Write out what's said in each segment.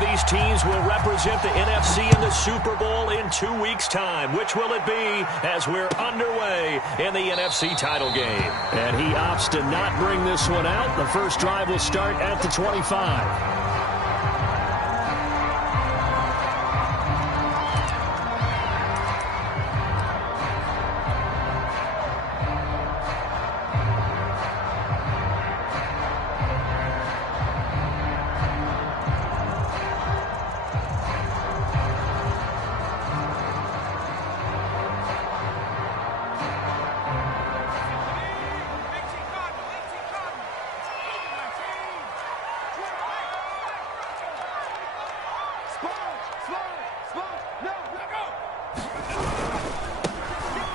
of these teams will represent the NFC in the Super Bowl in 2 weeks' time. Which will it be as we're underway in the NFC title game? And he opts to not bring this one out. The first drive will start at the 25.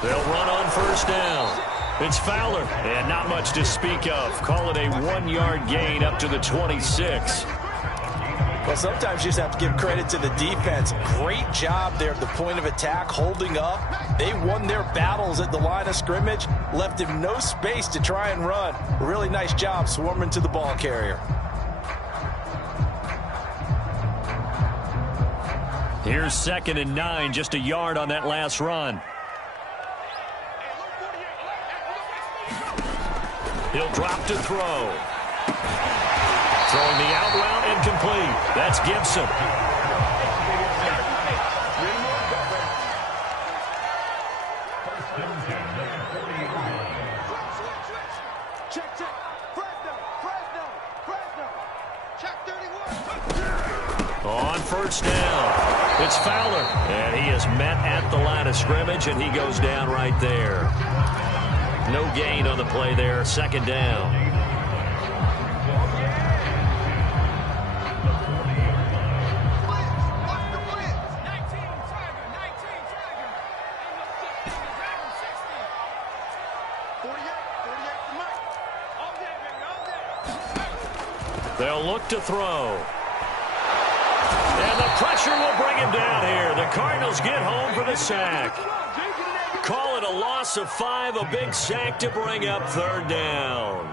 They'll run on first down. It's Fowler, and not much to speak of. Call it a 1-yard gain up to the 26. Well, sometimes you just have to give credit to the defense. Great job there at the point of attack, holding up. They won their battles at the line of scrimmage, left him no space to try and run. Really nice job swarming to the ball carrier. Here's 2nd and 9, just a yard on that last run. He'll drop to throw. Throwing the out route incomplete. That's Gibson. On first down, it's Fowler. And he is met at the line of scrimmage, and he goes down right there. No gain on the play there. 2nd down. They'll look to throw. And the pressure will bring him down here. The Cardinals get home for the sack. Call it a loss of 5, a big sack to bring up 3rd down.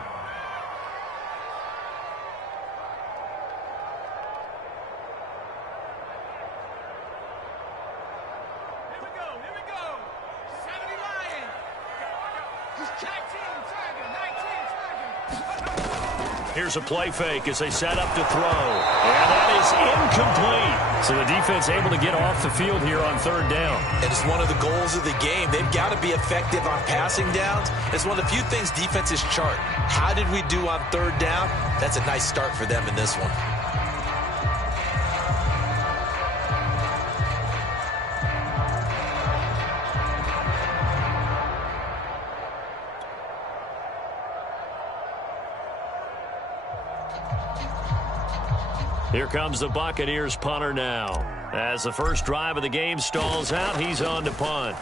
Here we go. 70 Lions. Tag team, Tiger, 19 Tiger. Here's a play fake as they set up to throw. And that is incomplete. So the defense able to get off the field here on 3rd down. It is one of the goals of the game. They've got to be effective on passing downs. It's one of the few things defenses chart. How did we do on 3rd down? That's a nice start for them in this one. Here comes the Buccaneers punter now. As the first drive of the game stalls out, he's on to punt.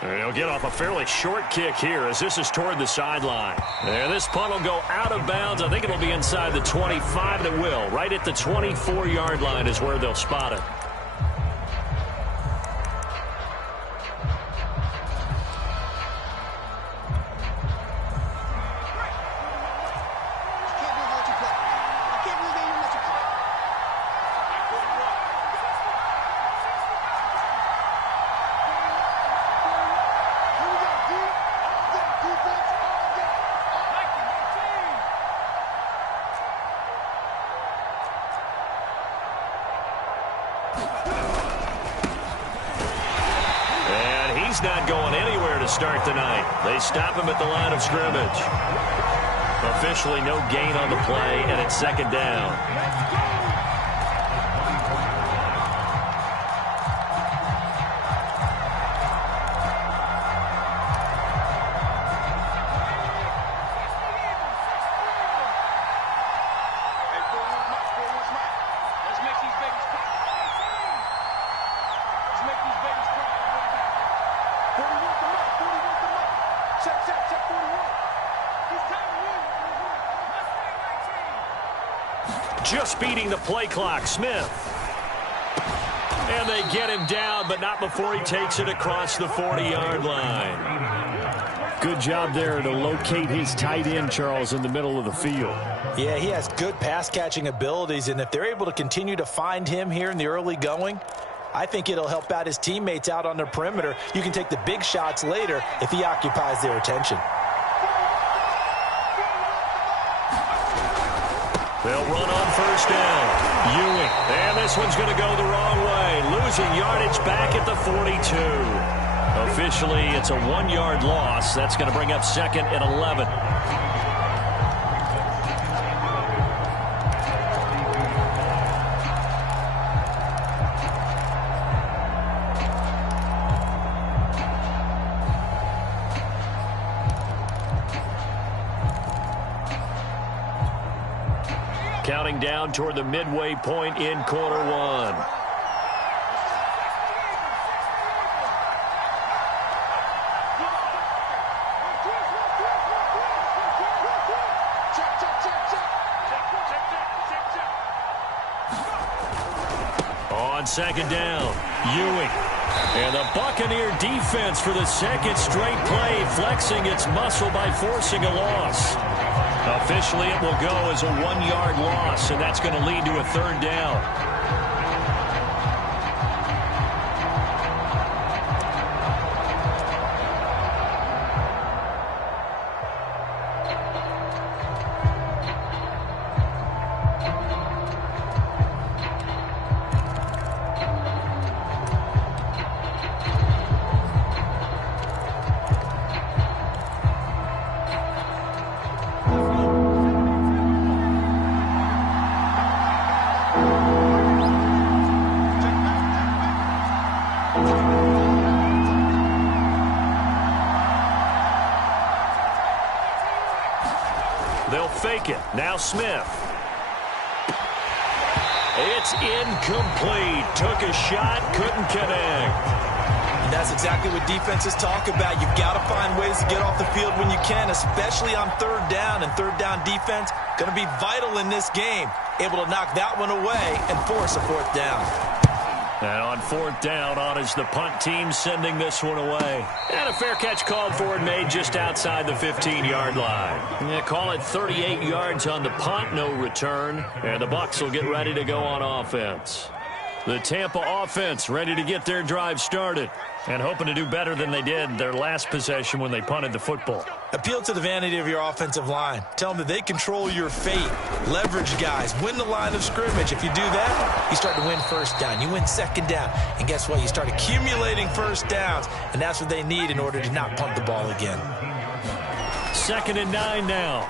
And he'll get off a fairly short kick here as this is toward the sideline. And this punt will go out of bounds. I think it'll be inside the 25, and it will. Right at the 24-yard line is where they'll spot it. He's not going anywhere to start the night. They stop him at the line of scrimmage. Officially no gain on the play, and it's 2nd down. Just beating the play clock, Smith. And they get him down, but not before he takes it across the 40-yard line. Good job there to locate his tight end, Charles, in the middle of the field. Yeah, he has good pass-catching abilities, and if they're able to continue to find him here in the early going, I think it'll help out his teammates out on the perimeter. You can take the big shots later if he occupies their attention. They'll run on first down. Ewing. And this one's going to go the wrong way. Losing yardage back at the 42. Officially, it's a 1-yard loss. That's going to bring up 2nd and 11. Counting down toward the midway point in quarter one. On second down, Ewing. And the Buccaneer defense for the second straight play, flexing its muscle by forcing a loss. Officially, it will go as a 1-yard loss, and that's going to lead to a 3rd down. They'll fake it. Now Smith. It's incomplete. Took a shot, couldn't connect. And that's exactly what defenses talk about. You've got to find ways to get off the field when you can, especially on 3rd down. And 3rd down defense going to be vital in this game. Able to knock that one away and force a 4th down. And on 4th down, on is the punt team sending this one away. And a fair catch called for and made just outside the 15-yard line. Yeah, call it 38 yards on the punt, no return. And the Bucs will get ready to go on offense. The Tampa offense ready to get their drive started and hoping to do better than they did their last possession when they punted the football. Appeal to the vanity of your offensive line. Tell them that they control your fate. Leverage guys. Win the line of scrimmage. If you do that, you start to win 1st down. You win 2nd down. And guess what? You start accumulating 1st downs. And that's what they need in order to not punt the ball again. 2nd and 9 now.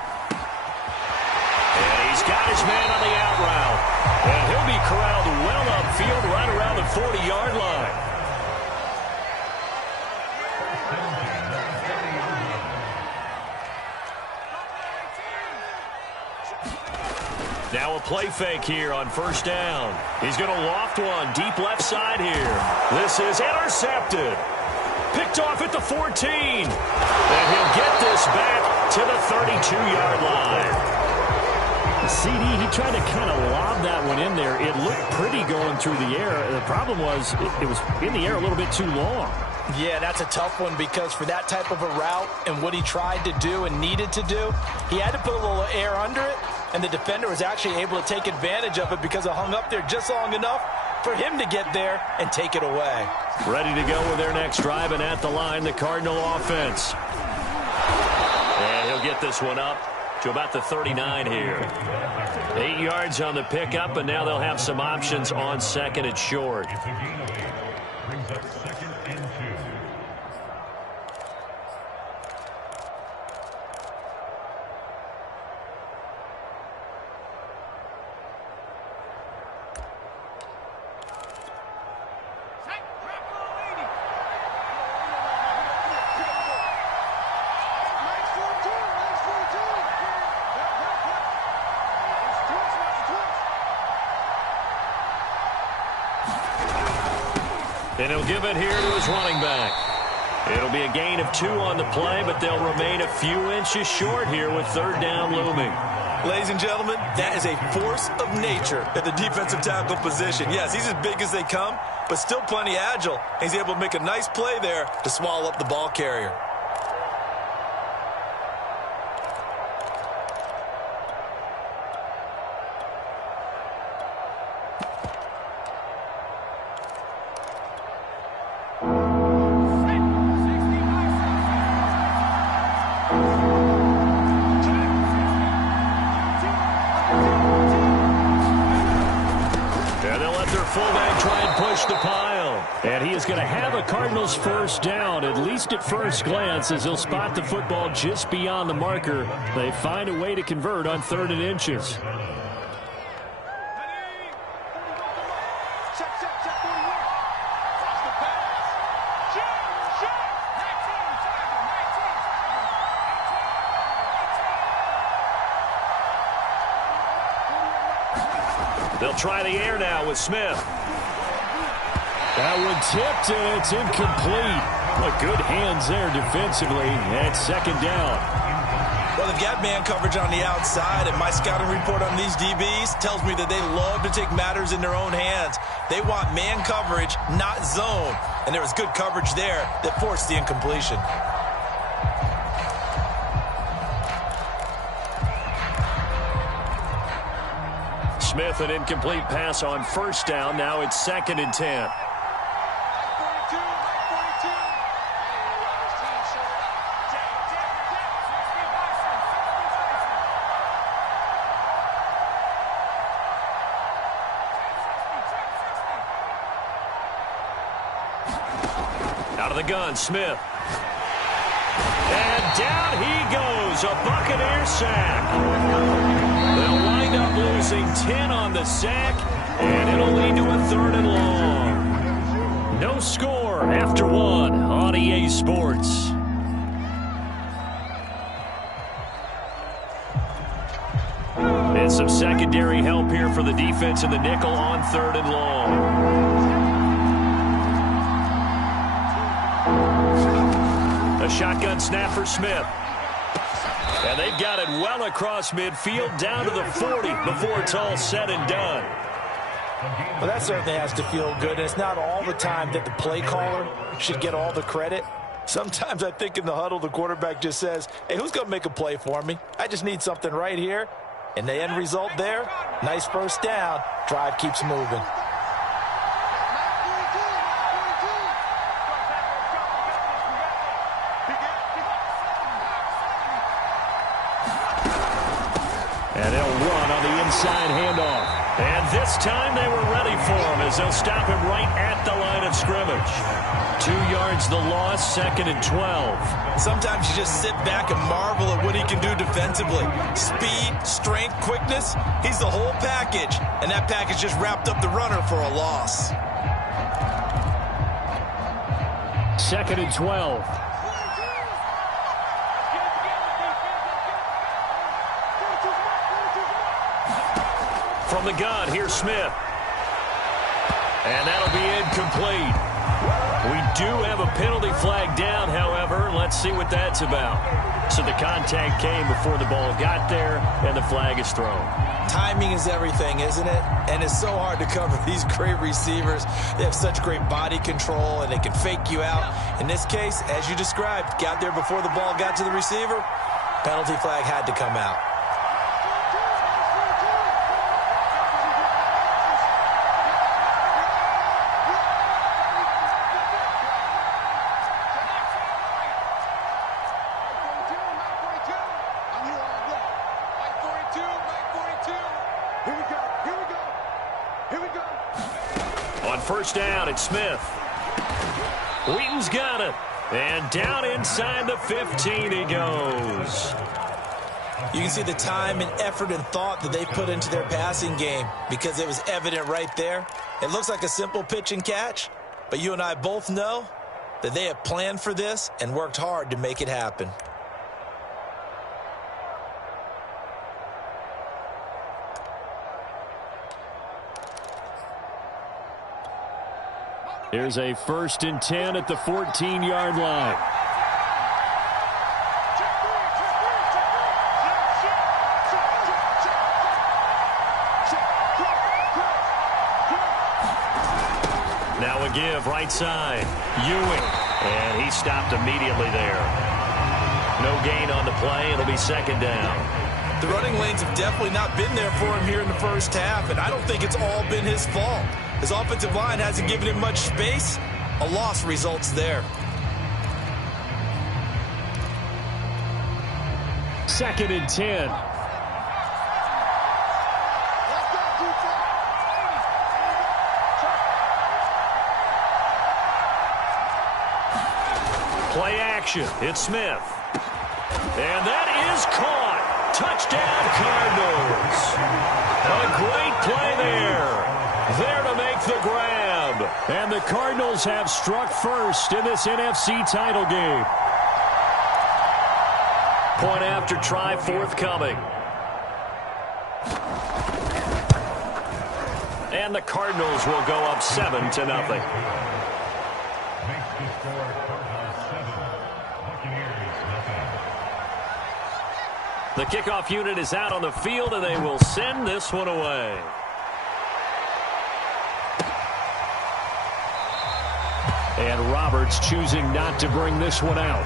And he's got his man on the out route. And he'll be corralled well upfield right around the 40-yard line. Now a play fake here on 1st down. He's going to loft one deep left side here. This is intercepted. Picked off at the 14. And he'll get this back to the 32-yard line. CD, he tried to kind of lob that one in there. It looked pretty going through the air. The problem was it was in the air a little bit too long. Yeah, that's a tough one because for that type of a route and what he tried to do and needed to do, he had to put a little air under it, and the defender was actually able to take advantage of it because it hung up there just long enough for him to get there and take it away. Ready to go with their next drive, and at the line, the Cardinal offense. And he'll get this one up to about the 39 here. 8 yards on the pickup, and now they'll have some options on 2nd and short. Brings up 2nd and 2. And he'll give it here to his running back. It'll be a gain of 2 on the play, but they'll remain a few inches short here with 3rd down looming. Ladies and gentlemen, that is a force of nature at the defensive tackle position. Yes, he's as big as they come, but still plenty agile. He's able to make a nice play there to swallow up the ball carrier. is going to have a Cardinals first down, at least at first glance, as he'll spot the football just beyond the marker. They find a way to convert on 3rd and inches. They'll try the air now with Smith. That one tipped, and it's incomplete. But good hands there defensively at 2nd down. Well, they've got man coverage on the outside, and my scouting report on these DBs tells me that they love to take matters in their own hands. They want man coverage, not zone. And there was good coverage there that forced the incompletion. Smith, an incomplete pass on 1st down. Now it's 2nd and 10. Out of the gun, Smith. And down he goes. A Buccaneer sack. They'll wind up losing 10 on the sack, and it'll lead to a 3rd and long. No score after 1 on EA Sports. And some secondary help here for the defense in the nickel on 3rd and long. A shotgun snap for Smith. And they've got it well across midfield down to the 40 before it's all said and done. Well, that certainly has to feel good. And it's not all the time that the play caller should get all the credit. Sometimes I think in the huddle, the quarterback just says, hey, who's going to make a play for me? I just need something right here. And the end result there, nice first down. Drive keeps moving. And they'll run on the inside handoff. And this time they were ready for him as they'll stop him right at the line of scrimmage. 2 yards the loss, 2nd and 12. Sometimes you just sit back and marvel at what he can do defensively. Speed, strength, quickness, he's the whole package. And that package just wrapped up the runner for a loss. 2nd and 12. From the gun, here's Smith. And that'll be incomplete. We do have a penalty flag down, however. Let's see what that's about. So the contact came before the ball got there, and the flag is thrown. Timing is everything, isn't it? And it's so hard to cover these great receivers. They have such great body control, and they can fake you out. In this case, as you described, got there before the ball got to the receiver. Penalty flag had to come out. First down, it's Smith. Wheaton's got it. And down inside the 15 he goes. You can see the time and effort and thought that they put into their passing game because it was evident right there. It looks like a simple pitch and catch, but you and I both know that they have planned for this and worked hard to make it happen. Here's a 1st and 10 at the 14-yard line. Now a give right side. Ewing. And he stopped immediately there. No gain on the play. It'll be 2nd down. The running lanes have definitely not been there for him here in the first half, and I don't think it's all been his fault. His offensive line hasn't given him much space. A loss results there. 2nd and 10. action. It's Smith. And that is caught. Touchdown, Cardinals. A great play there. There to make the grab. And the Cardinals have struck first in this NFC title game. Point after try forthcoming. And the Cardinals will go up 7-0. Makes the score Cardinals 7, Buccaneers nothing. The kickoff unit is out on the field, and they will send this one away. And Roberts choosing not to bring this one out.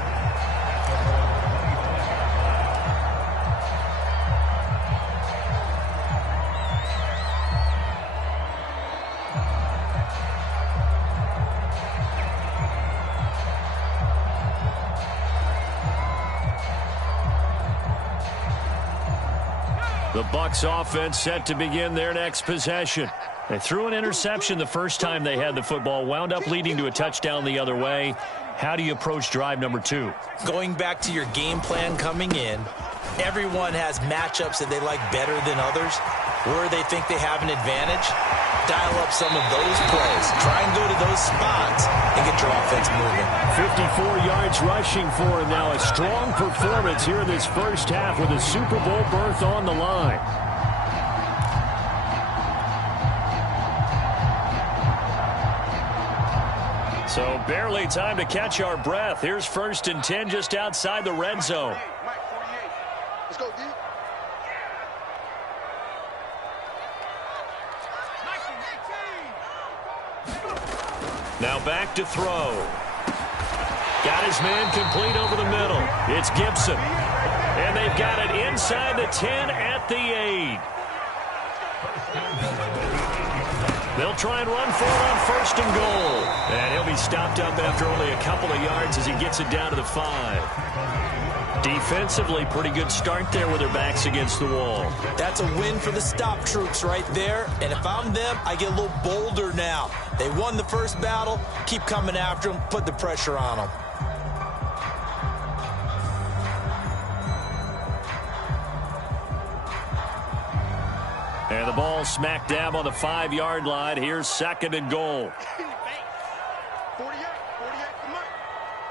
The Bucs offense set to begin their next possession. They threw an interception the first time they had the football, wound up leading to a touchdown the other way. How do you approach drive number 2? Going back to your game plan coming in, everyone has matchups that they like better than others. Where they think they have an advantage, dial up some of those plays. Try and go to those spots and get your offense moving. 54 yards rushing for him now. A strong performance here in this first half with a Super Bowl berth on the line. So barely time to catch our breath. Here's 1st and 10 just outside the red zone. Let's go, D. Now back to throw. Got his man complete over the middle. It's Gibson. And they've got it inside the 10 at the 8. They'll try and run for it on 1st and goal. And he'll be stopped up after only a couple of yards as he gets it down to the 5. Defensively, pretty good start there with their backs against the wall. That's a win for the stop troops right there. And if I'm them, I get a little bolder now. They won the first battle. Keep coming after them. Put the pressure on them. And the ball smack dab on the 5-yard line. Here's 2nd and goal. 48, come on.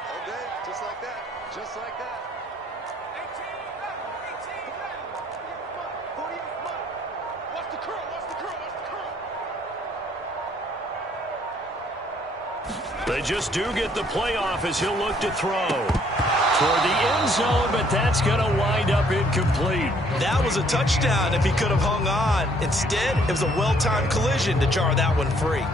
All day, just like that, just like that. 48, come on. Watch the curl, watch the curl, watch the curl. They just do get the playoff as he'll look to throw toward the end zone, but that's going to wind up incomplete. That was a touchdown if he could have hung on. Instead, it was a well-timed collision to jar that one free.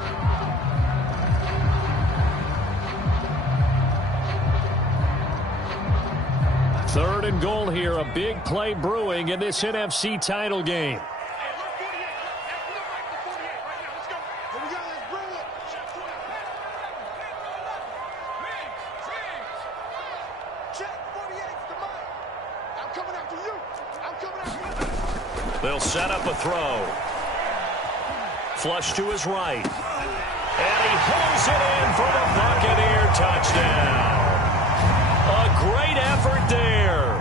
Third and goal here, a big play brewing in this NFC title game. They'll set up a throw. Flush to his right. And he pulls it in for the Buccaneer touchdown. A great effort there.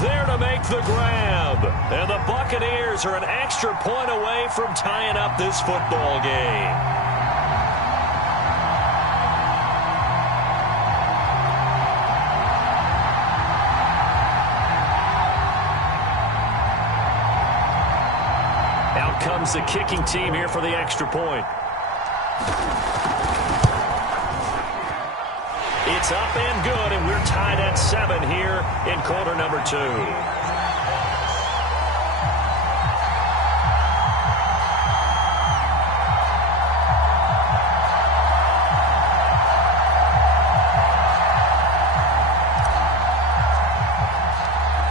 There to make the grab. And the Buccaneers are an extra point away from tying up this football game. Out comes the kicking team here for the extra point. It's up and good, and we're tied at 7 here in quarter number 2.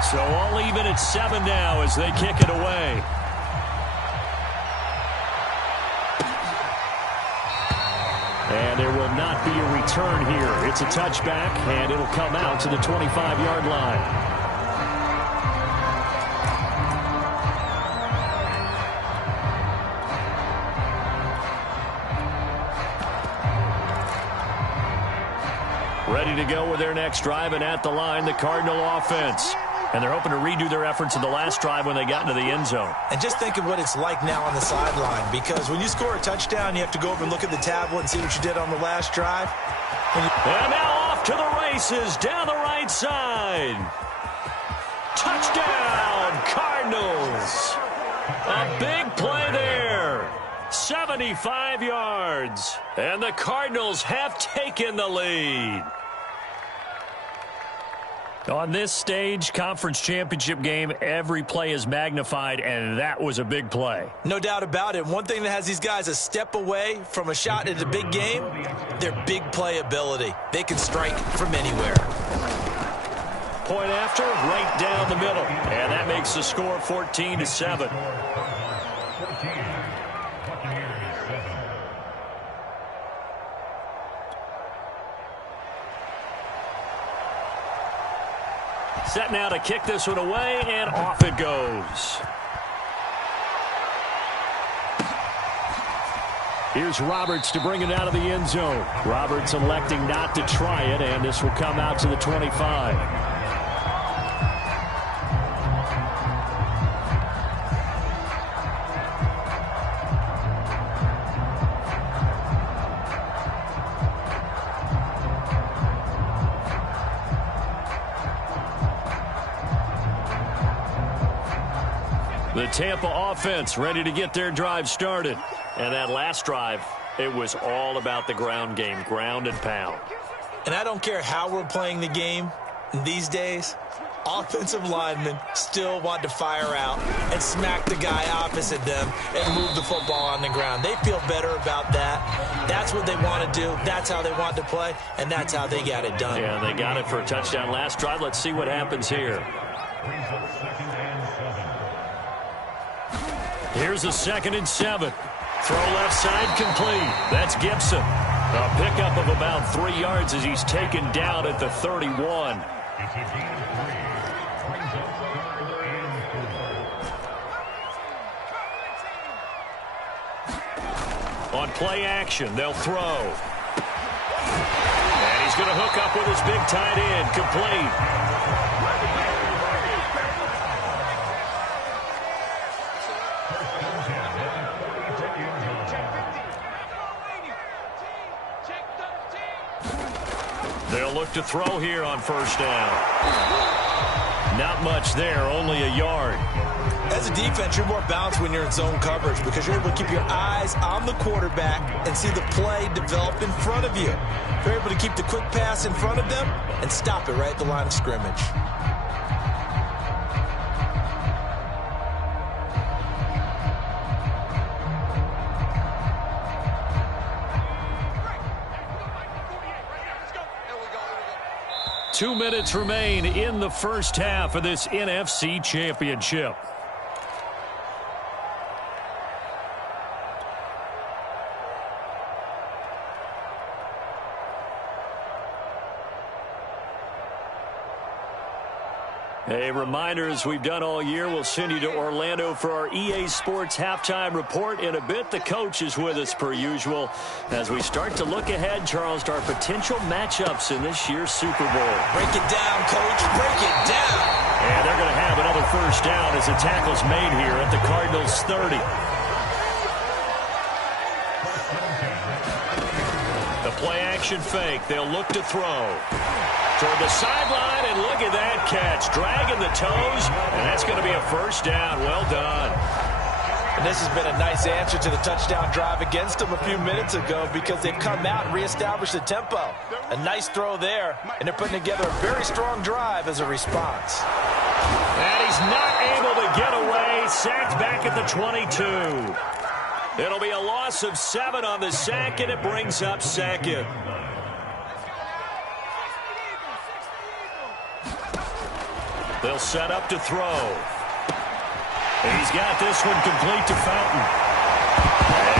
So all even at 7 now as they kick it away. And there will not be a return here. It's a touchback, and it'll come out to the 25-yard line. Ready ready to go with their next drive, and at the line, the Cardinal offense. And they're hoping to redo their efforts in the last drive when they got into the end zone. And just think of what it's like now on the sideline, because when you score a touchdown, you have to go over and look at the tablet and see what you did on the last drive. And now off to the races down the right side. Touchdown, Cardinals. A big play there. 75 yards. And the Cardinals have taken the lead. On this stage, conference championship game, every play is magnified, and that was a big play. No doubt about it. One thing that has these guys a step away from a shot at a big game, their big play ability. They can strike from anywhere. Point after, right down the middle. And that makes the score 14-7. Set now to kick this one away, and off it goes. Here's Roberts to bring it out of the end zone. Roberts electing not to try it, and this will come out to the 25. The Tampa offense ready to get their drive started. And that last drive, it was all about the ground game, ground and pound. And I don't care how we're playing the game these days, offensive linemen still want to fire out and smack the guy opposite them and move the football on the ground. They feel better about that. That's what they want to do. That's how they want to play, and that's how they got it done. Yeah, they got it for a touchdown last drive. Let's see what happens here. Here's a 2nd and 7. Throw left side complete. That's Gibson. A pickup of about 3 yards as he's taken down at the 31. On play action, they'll throw. And he's going to hook up with his big tight end. Complete. They'll look to throw here on first down. Not much there, only a yard. As a defense, you're more balanced when you're in zone coverage because you're able to keep your eyes on the quarterback and see the play develop in front of you. You're able to keep the quick pass in front of them and stop it right at the line of scrimmage. Two minutes remain in the first half of this NFC Championship. A reminder, as we've done all year, we'll send you to Orlando for our EA Sports Halftime Report. In a bit, the coach is with us per usual as we start to look ahead, Charles, to our potential matchups in this year's Super Bowl. Break it down, Coach. Break it down. And they're going to have another first down as the tackle's made here at the Cardinals' 30. The play-action fake. They'll look to throw. Toward the sideline, and look at that catch. Dragging the toes, and that's going to be a first down. Well done. And this has been a nice answer to the touchdown drive against them a few minutes ago because they've come out and reestablished the tempo. A nice throw there, and they're putting together a very strong drive as a response. And he's not able to get away. Sacked back at the 22. It'll be a loss of 7 on the sack, and it brings up 2nd. They'll set up to throw. He's got this one complete to Fountain.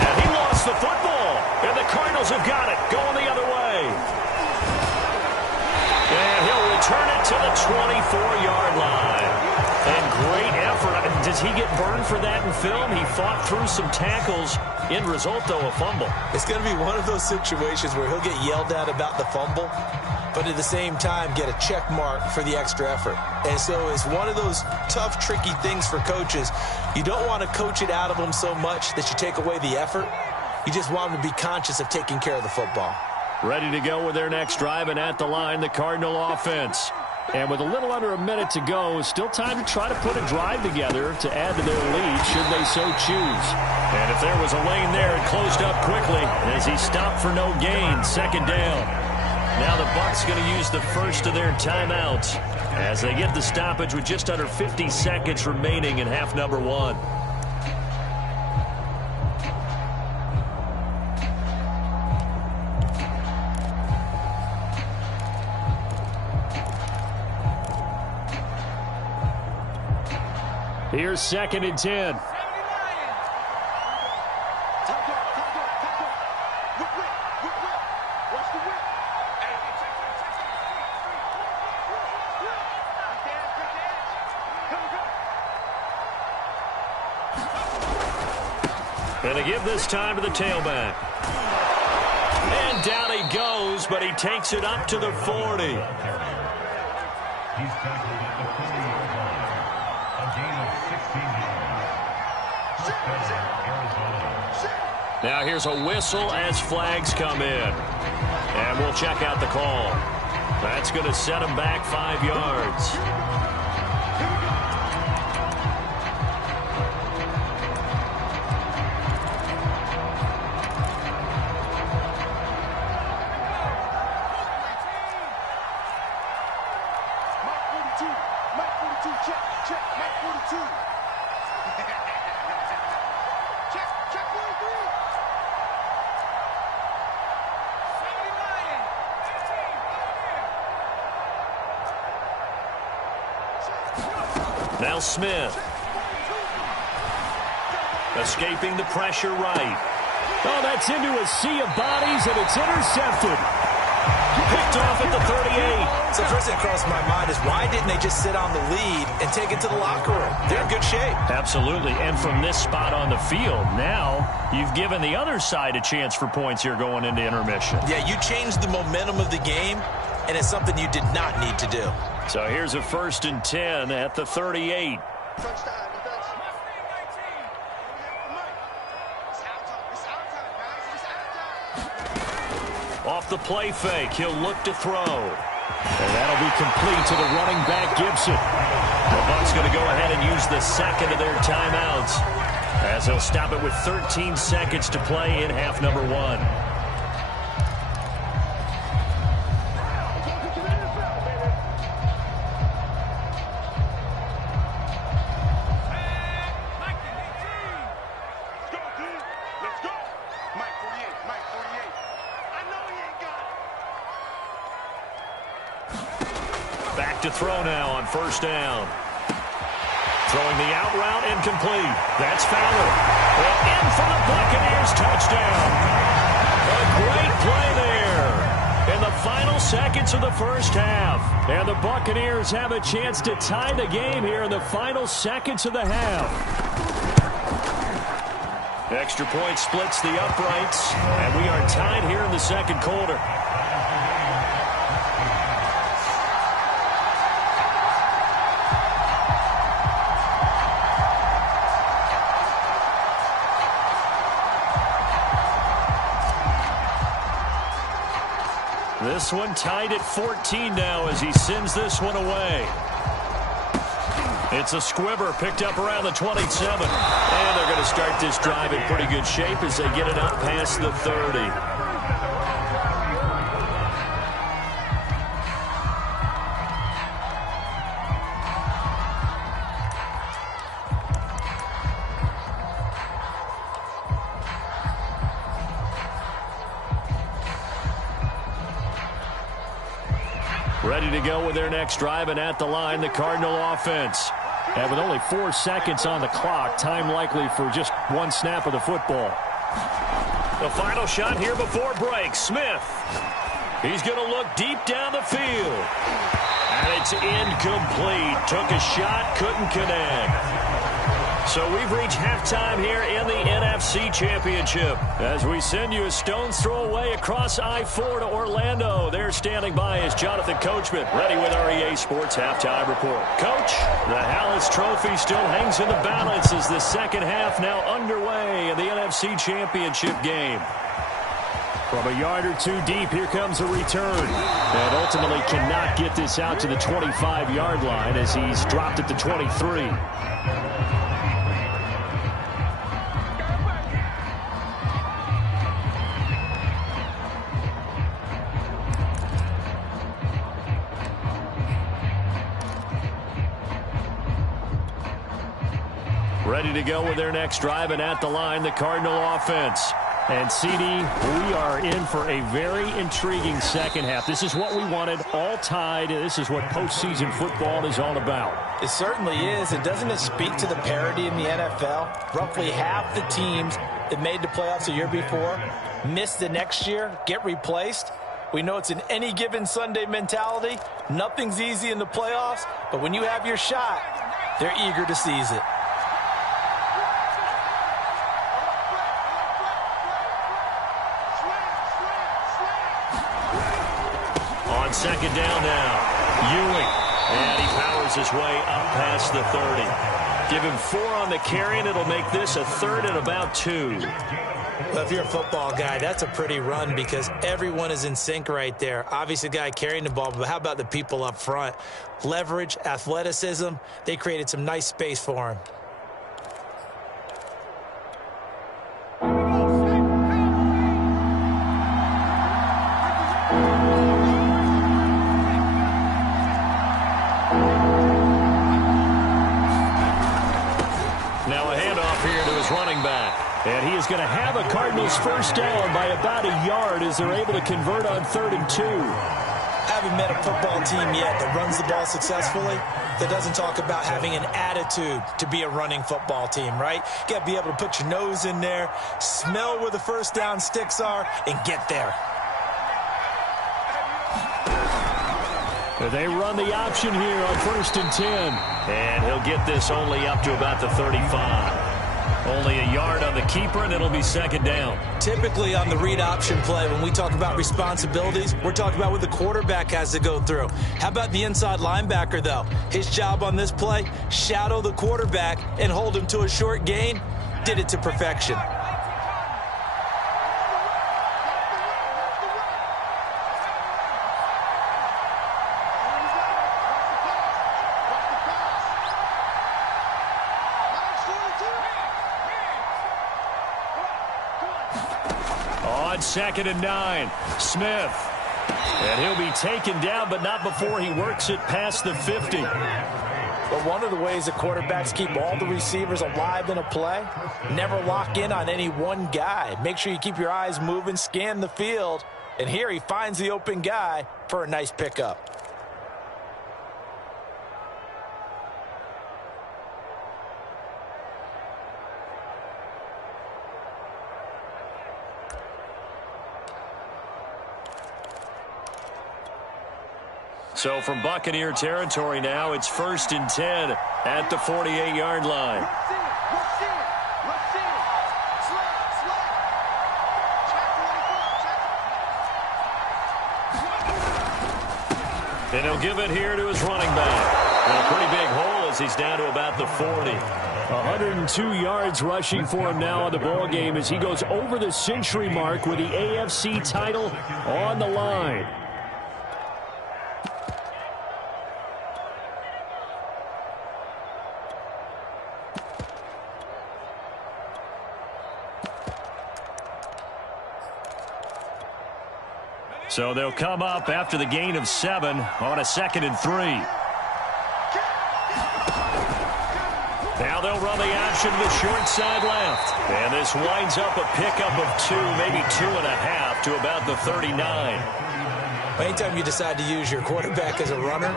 And he lost the football. And the Cardinals have got it. Going the other way. And he'll return it to the 24-yard line. And great effort. Does he get burned for that in film? He fought through some tackles. End result, though, a fumble. It's going to be one of those situations where he'll get yelled at about the fumble. but at the same time get a check mark for the extra effort. And so it's one of those tough, tricky things for coaches. You don't want to coach it out of them so much that you take away the effort. You just want them to be conscious of taking care of the football. Ready to go with their next drive, and at the line, the Cardinal offense. And with a little under a minute to go, still time to try to put a drive together to add to their lead should they so choose. And if there was a lane there, it closed up quickly as he stopped for no gain. Second down. Now the Bucs going to use the first of their timeouts as they get the stoppage with just under 50 seconds remaining in half number one. Here's 2nd and 10. And they give this time to the tailback. And down he goes, but he takes it up to the 40. He's tackled at the 40-yard line. A gain of 16 yards. Arizona. Now here's a whistle as flags come in. And we'll check out the call. That's going to set him back 5 yards. Now Smith. Escaping the pressure right. Oh, that's into a sea of bodies, and it's intercepted. Picked off at the 38. So first thing that crossed my mind is why didn't they just sit on the lead and take it to the locker room? They're in good shape. Absolutely, and from this spot on the field, now you've given the other side a chance for points here going into intermission. Yeah, you changed the momentum of the game, and it's something you did not need to do. So here's a 1st and 10 at the 38. Off the play fake, he'll look to throw. And that'll be complete to the running back, Gibson. The Bucs going to go ahead and use the second of their timeouts as they'll stop it with 13 seconds to play in half number one. To throw now on 1st down. Throwing the out route incomplete. That's Fowler. And in for the Buccaneers touchdown. A great play there in the final seconds of the first half. And the Buccaneers have a chance to tie the game here in the final seconds of the half. Extra point splits the uprights, and we are tied here in the second quarter. This one tied at 14 now as he sends this one away. It's a squibber picked up around the 27. And they're going to start this drive in pretty good shape as they get it up past the 30. Ready to go with their next drive, and at the line, the Cardinal offense. And with only 4 seconds on the clock, time likely for just one snap of the football. The final shot here before break. Smith. He's going to look deep down the field. And it's incomplete. Took a shot, couldn't connect. So we've reached halftime here in the NFC Championship as we send you a stone's throw away across I-4 to Orlando. There standing by is Jonathan Coachman, ready with our EA Sports Halftime Report. Coach, the Hallis Trophy still hangs in the balance as the second half now underway in the NFC Championship game. From a yard or two deep, here comes a return. And ultimately cannot get this out to the 25-yard line as he's dropped at the 23. Ready to go with their next drive, and at the line, the Cardinal offense. And, CD, we are in for a very intriguing second half. This is what we wanted, all tied. This is what postseason football is all about. It certainly is. And doesn't it speak to the parity in the NFL? Roughly half the teams that made the playoffs the year before miss the next year, get replaced. We know it's an any given Sunday mentality. Nothing's easy in the playoffs, but when you have your shot, they're eager to seize it. On second down now, Ewing, and he powers his way up past the 30. Give him 4 on the carry, and it'll make this a third and about 2. Well, if you're a football guy, that's a pretty run because everyone is in sync right there. Obviously, the guy carrying the ball, but how about the people up front? Leverage, athleticism, they created some nice space for him. And he is going to have a Cardinals first down by about a yard as they're able to convert on 3rd and 2. Haven't met a football team yet that runs the ball successfully that doesn't talk about having an attitude to be a running football team, right? You got to be able to put your nose in there, smell where the first down sticks are, and get there. They run the option here on 1st and 10. And he'll get this only up to about the 35. Only a yard on the keeper, and it'll be second down. Typically on the read option play, when we talk about responsibilities, we're talking about what the quarterback has to go through. How about the inside linebacker, though? His job on this play, shadow the quarterback and hold him to a short gain. Did it to perfection. On 2nd and 9, Smith. And he'll be taken down, but not before he works it past the 50. But one of the ways the quarterbacks keep all the receivers alive in a play, never lock in on any one guy. Make sure you keep your eyes moving, scan the field. And here he finds the open guy for a nice pickup. So from Buccaneer territory now, it's 1st and 10 at the 48-yard line. And he'll give it here to his running back. And a pretty big hole as he's down to about the 40. 102 yards rushing for him now on the ball game as he goes over the century mark with the AFC title on the line. So they'll come up after the gain of 7 on a 2nd and 3. Now they'll run the option to the short side left. And this winds up a pickup of 2, maybe 2.5 to about the 39. Anytime you decide to use your quarterback as a runner,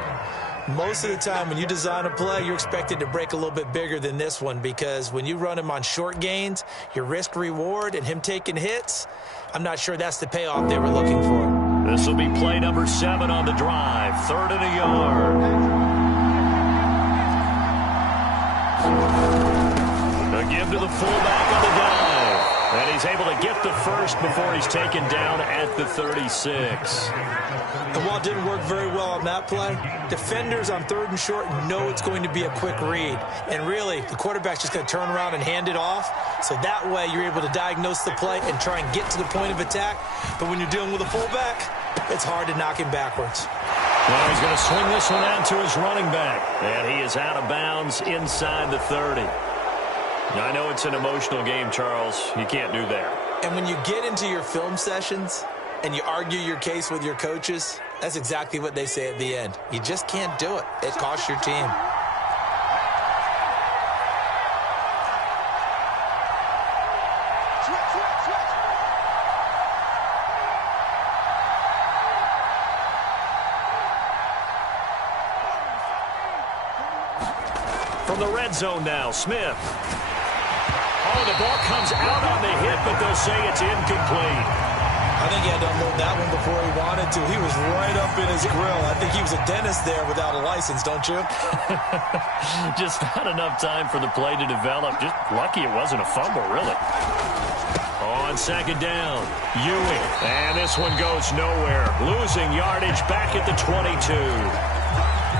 most of the time when you design a play, you're expected to break a little bit bigger than this one because when you run him on short gains, your risk-reward and him taking hits, I'm not sure that's the payoff they were looking for. This will be play number 7 on the drive. 3rd and a yard. Him to the fullback on the dive. And he's able to get the first before he's taken down at the 36. And while it didn't work very well on that play, defenders on 3rd and short know it's going to be a quick read. And really, the quarterback's just going to turn around and hand it off. So that way, you're able to diagnose the play and try and get to the point of attack. But when you're dealing with a fullback, it's hard to knock him backwards. Well, he's going to swing this one out to his running back. And he is out of bounds inside the 30. Now, I know it's an emotional game, Charles. You can't do that. And when you get into your film sessions and you argue your case with your coaches, that's exactly what they say at the end. You just can't do it. It costs your team. From the red zone now, Smith. Oh, the ball comes out on the hit, but they'll say it's incomplete. I think he had to unload that one before he wanted to. He was right up in his grill. I think he was a dentist there without a license, don't you? Just not enough time for the play to develop. Just lucky it wasn't a fumble, really. On second down, Ewing. And this one goes nowhere. Losing yardage back at the 22.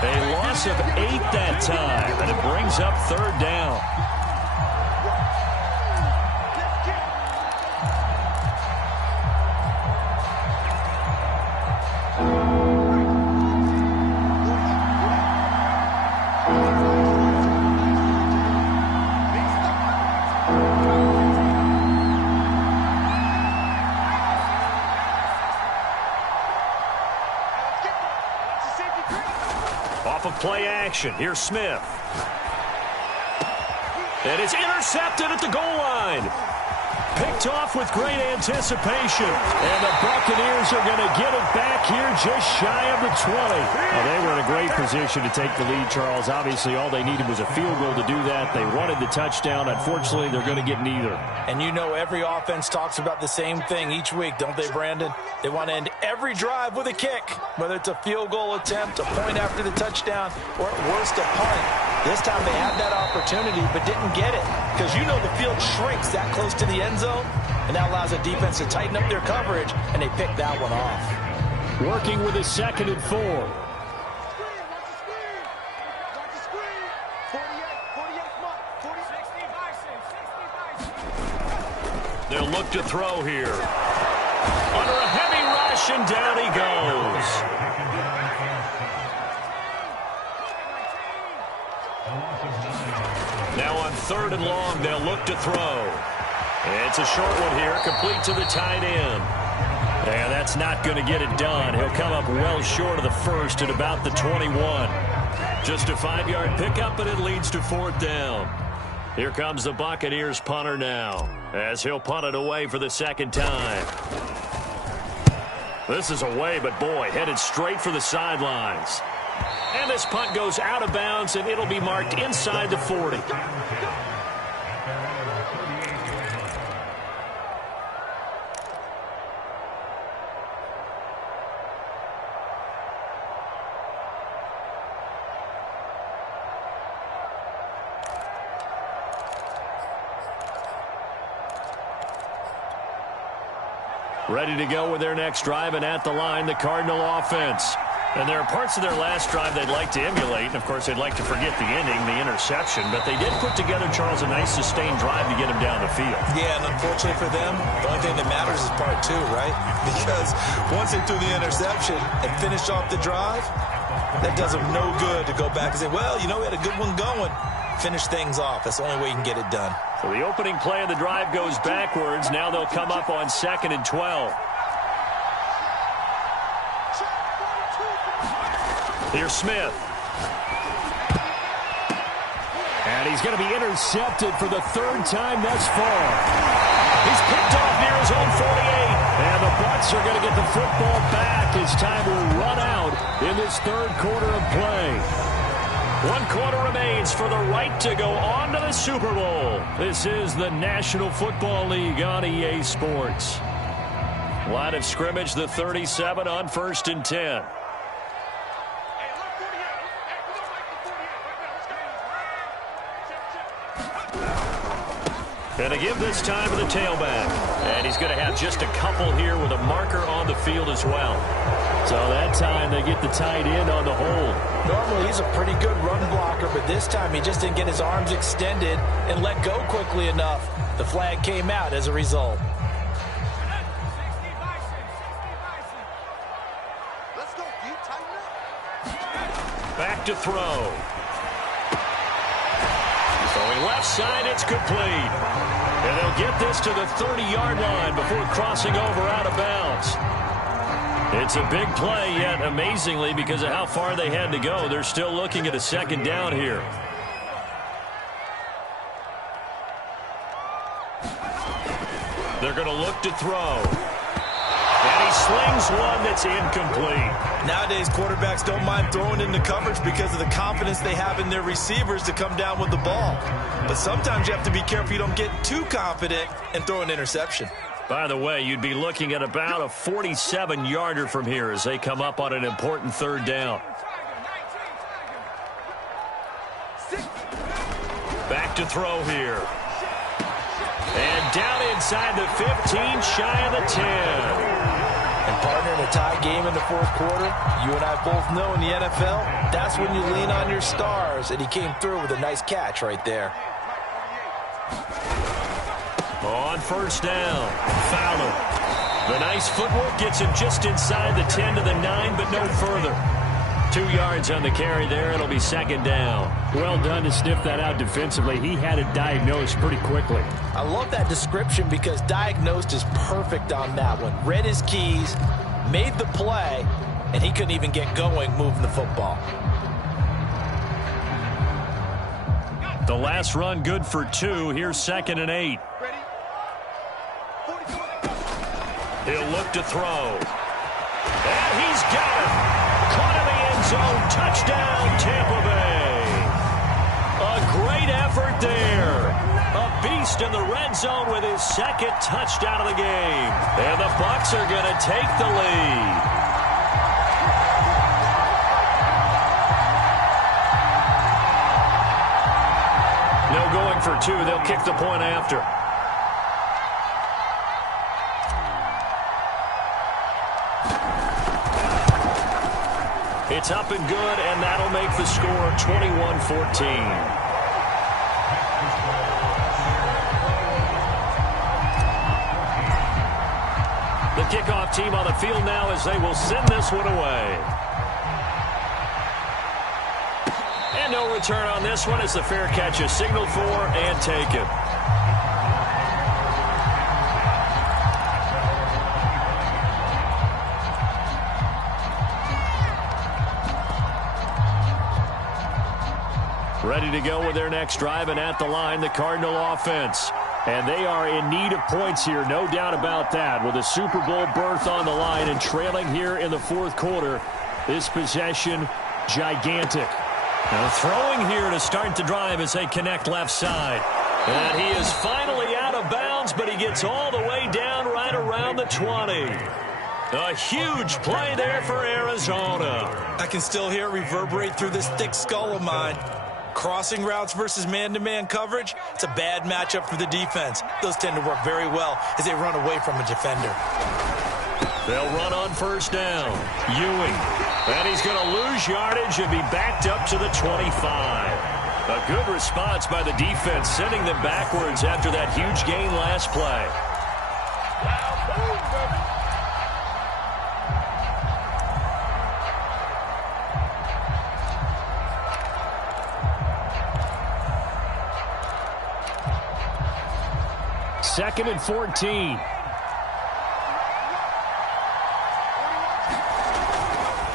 A loss of 8 that time, and it brings up 3rd down. Off of play action, here's Smith. And it's intercepted at the goal line. Picked off with great anticipation. And the Buccaneers are going to get it back here just shy of the 20. Well, they were in a great position to take the lead, Charles. Obviously, all they needed was a field goal to do that. They wanted the touchdown. Unfortunately, they're going to get neither. And you know every offense talks about the same thing each week, don't they, Brandon? They want to end every drive with a kick, whether it's a field goal attempt, a point after the touchdown, or at worst, a punt. This time they had that opportunity but didn't get it because you know the field shrinks that close to the end zone, and that allows the defense to tighten up their coverage, and they picked that one off. Working with a 2nd and 4. They'll look to throw here. Under a heavy rush, and down he goes. Now on 3rd and long, they'll look to throw. It's a short one here, complete to the tight end. And that's not going to get it done. He'll come up well short of the first at about the 21. Just a 5-yard pickup, and it leads to 4th down. Here comes the Buccaneers punter now, as he'll punt it away for the 2nd time. This is away, but boy, headed straight for the sidelines. And this punt goes out of bounds, and it'll be marked inside the 40. Ready to go with their next drive, and at the line, the Cardinal offense. And there are parts of their last drive they'd like to emulate. And, of course, they'd like to forget the ending, the interception. But they did put together, Charles, a nice sustained drive to get him down the field. Yeah, and unfortunately for them, the only thing that matters is part 2, right? Because once they threw the interception and finished off the drive, that does them no good to go back and say, well, you know, we had a good one going. Finish things off. That's the only way you can get it done. So the opening play of the drive goes backwards. Now they'll come up on 2nd and 12. Here's Smith. And he's going to be intercepted for the 3rd time thus far. He's picked off near his own 48. And the Bucs are going to get the football back as time will run out in this 3rd quarter of play. 1 quarter remains for the right to go on to the Super Bowl. This is the National Football League on EA Sports. Line of scrimmage, the 37 on 1st and 10. And they give this time to the tailback. And he's going to have just a couple here with a marker on the field as well. So that time they get the tight end on the hold. Normally he's a pretty good run blocker, but this time he just didn't get his arms extended and let go quickly enough. The flag came out as a result. Let's go, deep, tighten up. Back to throw. Throwing left side, it's complete. And they'll get this to the 30-yard line before crossing over out of bounds. It's a big play, yet amazingly, because of how far they had to go, they're still looking at a second down here. They're going to look to throw. And he slings one that's incomplete. Nowadays, quarterbacks don't mind throwing into coverage because of the confidence they have in their receivers to come down with the ball. But sometimes you have to be careful you don't get too confident and throw an interception. By the way, you'd be looking at about a 47-yarder from here as they come up on an important third down. Back to throw here. And down inside the 15, shy of the 10. And partner, in a tie game in the fourth quarter, you and I both know in the NFL, that's when you lean on your stars, and he came through with a nice catch right there. On first down, Fowler. The nice footwork gets him just inside the 10 to the 9, but no further. 2 yards on the carry there. It'll be second down. Well done to sniff that out defensively. He had it diagnosed pretty quickly. I love that description because diagnosed is perfect on that one. Read his keys, made the play, and he couldn't even get going moving the football. The last run good for 2. Here's 2nd and 8. He'll look to throw. And he's got it. Caught in the end zone. Touchdown, Tampa Bay. A great effort there. A beast in the red zone with his 2nd touchdown of the game. And the Bucs are going to take the lead. No going for 2. They'll kick the point after. It's up and good, and that'll make the score 21-14. The kickoff team on the field now as they will send this one away. And no return on this one as the fair catch is signaled for and taken. Ready to go with their next drive, and at the line, the Cardinal offense. And they are in need of points here, no doubt about that. With a Super Bowl berth on the line and trailing here in the fourth quarter, this possession, gigantic. Now throwing here to start the drive as they connect left side. And he is finally out of bounds, but he gets all the way down right around the 20. A huge play there for Arizona. I can still hear it reverberate through this thick skull of mine. Crossing routes versus man-to-man coverage, it's a bad matchup for the defense. Those tend to work very well as they run away from a defender. They'll run on first down. Ewing. And he's going to lose yardage and be backed up to the 25. A good response by the defense, sending them backwards after that huge gain last play. Second and 14.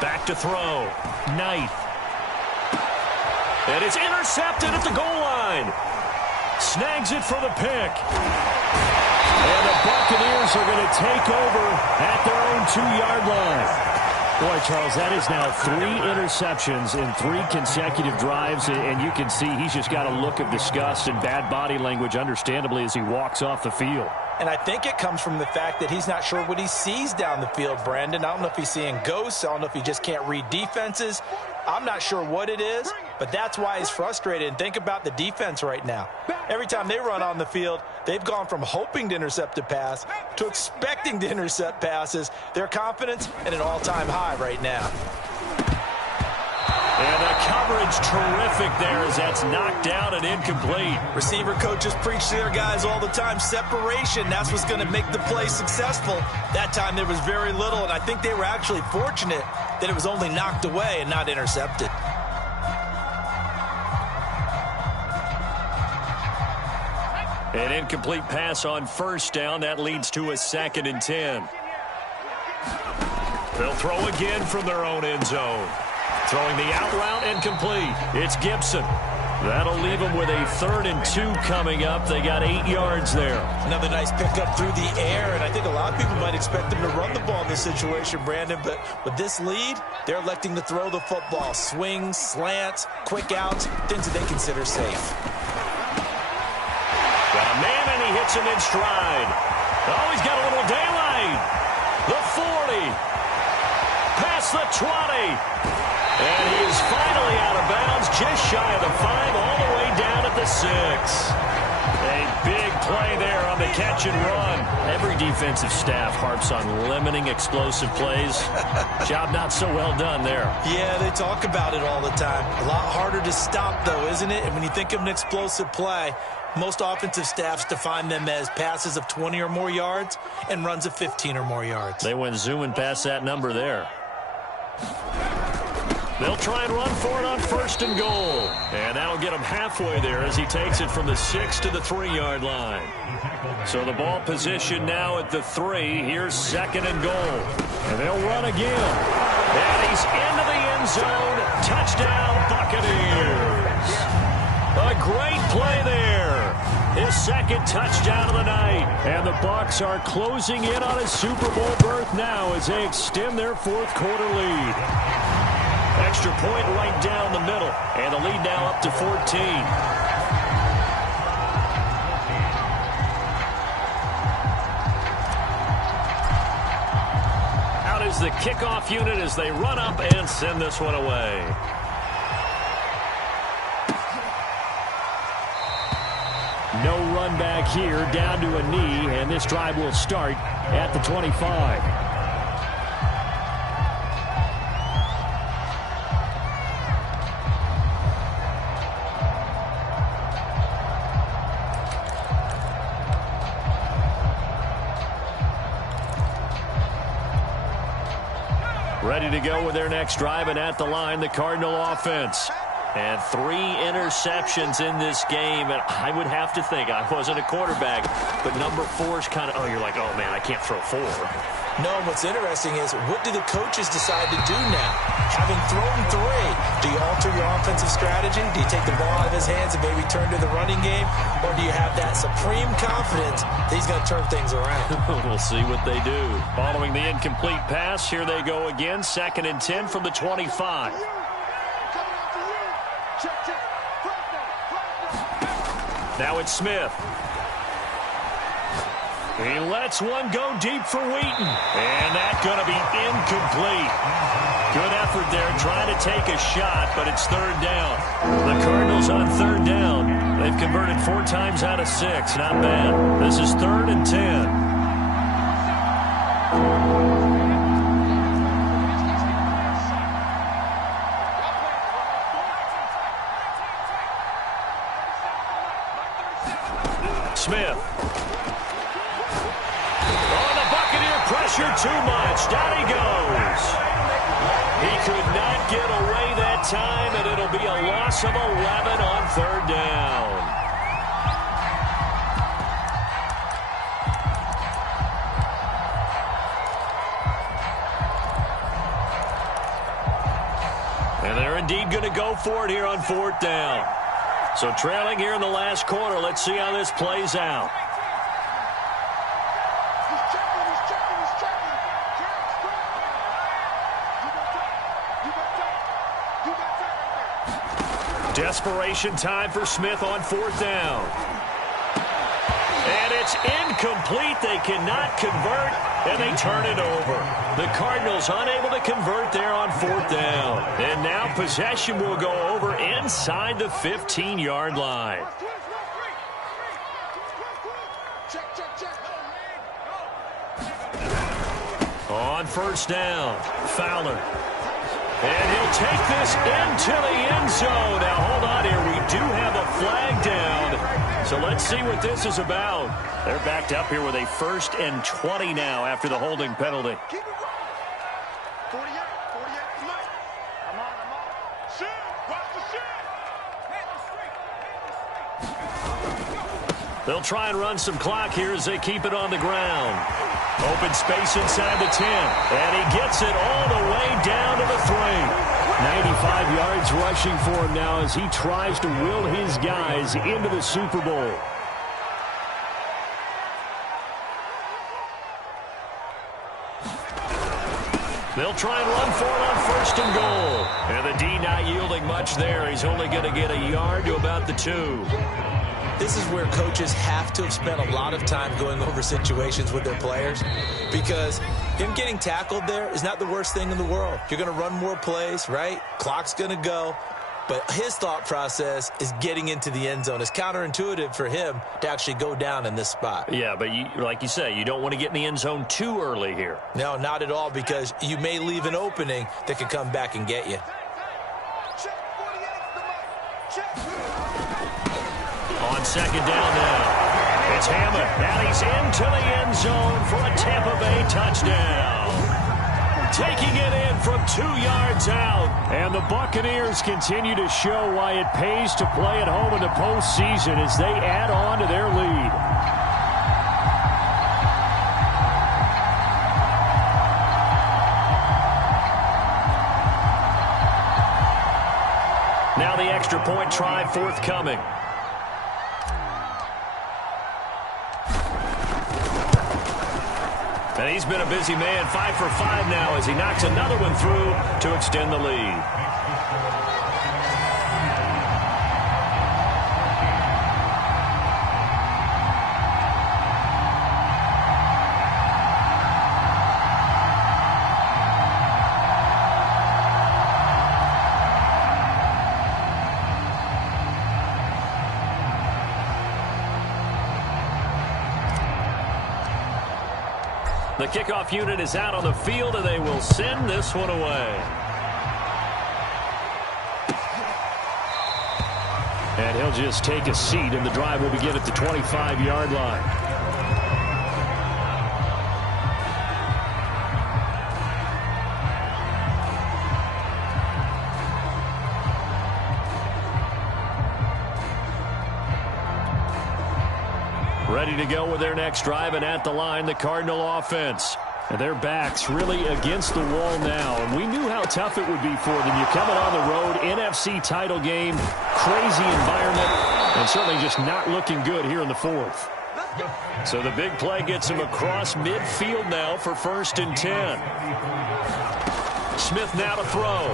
Back to throw. Knight. And it's intercepted at the goal line. Snags it for the pick. And the Buccaneers are going to take over at their own 2-yard line. Boy, Charles, that is now 3 interceptions in 3 consecutive drives, and you can see he's just got a look of disgust and bad body language, understandably, as he walks off the field. And I think it comes from the fact that he's not sure what he sees down the field, Brandon. I don't know if he's seeing ghosts. I don't know if he just can't read defenses. I'm not sure what it is, but that's why he's frustrated. And think about the defense right now. Every time they run on the field, they've gone from hoping to intercept a pass to expecting to intercept passes. Their confidence at an all-time high right now. And the coverage terrific there as that's knocked down and incomplete. Receiver coaches preach to their guys all the time. Separation, that's what's going to make the play successful. That time there was very little, and I think they were actually fortunate that it was only knocked away and not intercepted. An incomplete pass on first down. That leads to a 2nd and 10. They'll throw again from their own end zone. Throwing the out route incomplete. It's Gibson. That'll leave them with a 3rd and 2 coming up. They got 8 yards there. Another nice pickup through the air, and I think a lot of people might expect them to run the ball in this situation, Brandon, but with this lead, they're electing to throw the football. Swings, slants, quick outs, things that they consider safe. Got a man, and he hits him in stride. Oh, he's got a little daylight. The 40. Past the 20. And he is finally out of bounds, just shy of the 5, all the way down at the 6. A big play there on the catch and run. Every defensive staff harps on limiting explosive plays. Job not so well done there. Yeah, they talk about it all the time. A lot harder to stop, though, isn't it? And when you think of an explosive play, most offensive staffs define them as passes of 20 or more yards and runs of 15 or more yards. They went zooming past that number there. They'll try and run for it on 1st and goal. And that'll get him halfway there as he takes it from the 6 to the 3-yard line. So the ball position now at the 3. Here's 2nd and goal. And they'll run again. And he's into the end zone. Touchdown, Buccaneers. A great play there. His 2nd touchdown of the night. And the Bucs are closing in on a Super Bowl berth now as they extend their 4th quarter lead. Extra point right down the middle. And the lead now up to 14. Out is the kickoff unit as they run up and send this one away. No run back here, down to a knee, and this drive will start at the 25. Ready to go with their next drive, and at the line, the Cardinal offense. And 3 interceptions in this game, and I would have to think, I wasn't a quarterback, but number 4 is kind of, you're like, oh, man, I can't throw 4. No, what's interesting is, what do the coaches decide to do now? Having thrown 3, do you alter your offensive strategy? Do you take the ball out of his hands and maybe turn to the running game? Or do you have that supreme confidence that he's going to turn things around? We'll see what they do. Following the incomplete pass, here they go again, 2nd and 10 from the 25. Now it's Smith. He lets one go deep for Wheaton. And that's going to be incomplete. Good effort there trying to take a shot, but it's 3rd down. The Cardinals on 3rd down. They've converted 4 times out of 6. Not bad. This is 3rd and 10. Smith. Oh, the Buccaneer pressure too much. Down he goes. He could not get away that time, and it'll be a loss of 11 on 3rd down. And they're indeed going to go for it here on 4th down. So trailing here in the last quarter. Let's see how this plays out. Desperation time for Smith on 4th down. And it's incomplete. They cannot convert. and they turn it over. The Cardinals unable to convert there on 4th down. And now possession will go over inside the 15-yard line. On 1st down, Fowler. And he'll take this into the end zone. Now, hold on here. We do have a flag down. So let's see what this is about. They're backed up here with a 1st and 20 now after the holding penalty. Keep it rolling. 48, come on. I'm on. Shoot, watch the shoot. They'll try and run some clock here as they keep it on the ground. Open space inside the 10. And he gets it all the way down to the 3. 95 yards rushing for him now as he tries to will his guys into the Super Bowl. They'll try and run for it on 1st and goal. And the D not yielding much there. He's only going to get a yard to about the 2. This is where coaches have to have spent a lot of time going over situations with their players, because him getting tackled there is not the worst thing in the world. You're going to run more plays, right? Clock's going to go. But his thought process is getting into the end zone. It's counterintuitive for him to actually go down in this spot. Yeah, but like you say, you don't want to get in the end zone too early here. No, not at all, because you may leave an opening that could come back and get you. On 2nd down now, it's Hammond, and he's into the end zone for a Tampa Bay touchdown. Taking it in from 2 yards out. And the Buccaneers continue to show why it pays to play at home in the postseason as they add on to their lead. Now the extra point try forthcoming. And he's been a busy man, 5 for 5 now as he knocks another one through to extend the lead. The kickoff unit is out on the field, and they will send this one away. And he'll just take a seat, and the drive will begin at the 25-yard line. Ready to go with their next drive, and at the line, the Cardinal offense. And their backs really against the wall now. And we knew how tough it would be for them. You're coming on the road, NFC title game, crazy environment, and certainly just not looking good here in the 4th. So the big play gets him across midfield now for 1st and 10. Smith now to throw.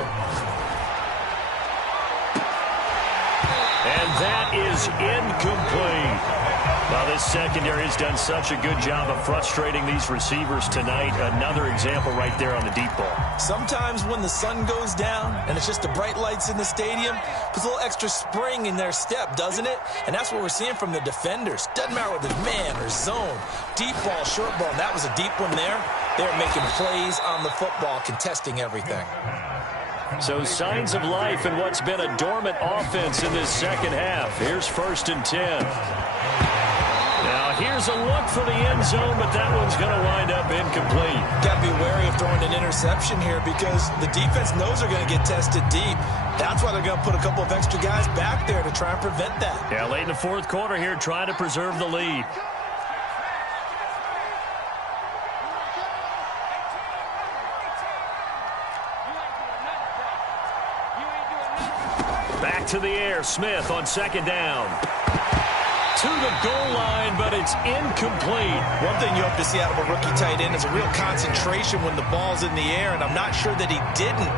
And that is incomplete. Well, this secondary has done such a good job of frustrating these receivers tonight. Another example right there on the deep ball. Sometimes when the sun goes down and it's just the bright lights in the stadium, puts a little extra spring in their step, doesn't it? And that's what we're seeing from the defenders. Doesn't matter whether it's man or zone, deep ball, short ball. And that was a deep one there. They're making plays on the football, contesting everything. So signs of life in what's been a dormant offense in this second half. Here's 1st and 10. Now here's a look for the end zone, but that one's going to wind up incomplete. Got to be wary of throwing an interception here because the defense knows they're going to get tested deep. That's why they're going to put a couple of extra guys back there to try and prevent that. Yeah, late in the 4th quarter here, trying to preserve the lead. Back to the air, Smith on 2nd down. To the goal line, but it's incomplete. One thing you hope to see out of a rookie tight end is a real concentration when the ball's in the air, and I'm not sure that he didn't,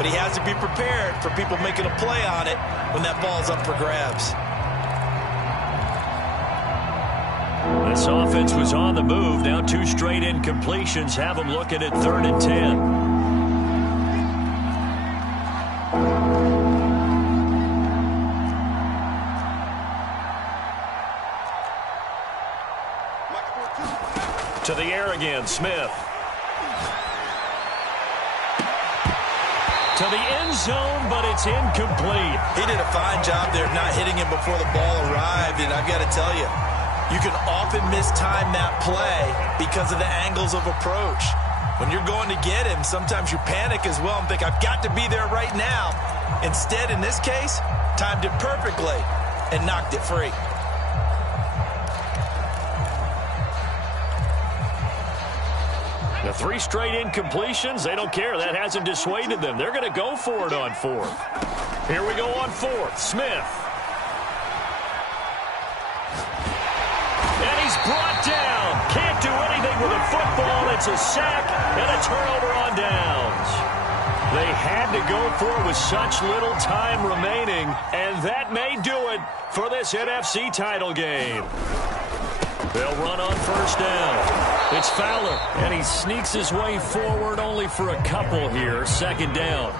but he has to be prepared for people making a play on it when that ball's up for grabs. This offense was on the move. Now 2 straight incompletions have them looking at 3rd and 10. To the air again, Smith. To the end zone, but it's incomplete. He did a fine job there of not hitting him before the ball arrived, and I've got to tell you, you can often mistime that play because of the angles of approach. When you're going to get him, sometimes you panic as well and think, I've got to be there right now. Instead, in this case, timed it perfectly and knocked it free. The 3 straight incompletions, they don't care. That hasn't dissuaded them. They're going to go for it on 4th. Here we go on 4th. Smith. And he's brought down. Can't do anything with a football. It's a sack and a turnover on downs. They had to go for it with such little time remaining, and that may do it for this NFC title game. They'll run on 1st down. It's Fowler, and he sneaks his way forward only for a couple here. 2nd down.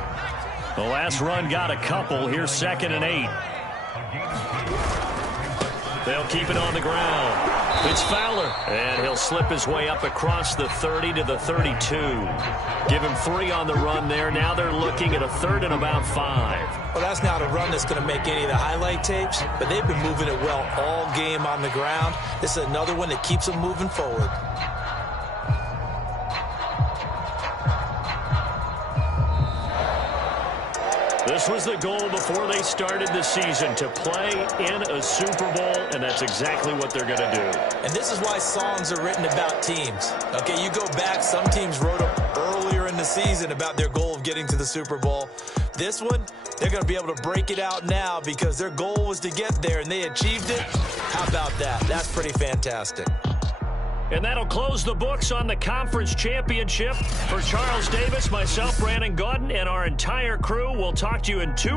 The last run got a couple. Here's 2nd and 8. They'll keep it on the ground. It's Fowler, and he'll slip his way up across the 30 to the 32. Give him 3 on the run there. Now they're looking at a 3rd and about 5. Well, that's not a run that's going to make any of the highlight tapes, but they've been moving it well all game on the ground. This is another one that keeps them moving forward. This was the goal before they started the season, to play in a Super Bowl, and that's exactly what they're going to do. And this is why songs are written about teams. Okay, you go back, some teams wrote them earlier in the season about their goal of getting to the Super Bowl. This one, they're going to be able to break it out now because their goal was to get there, and they achieved it. How about that? That's pretty fantastic. And that'll close the books on the conference championship. For Charles Davis, myself, Brandon Gaudin, and our entire crew, we'll talk to you in 2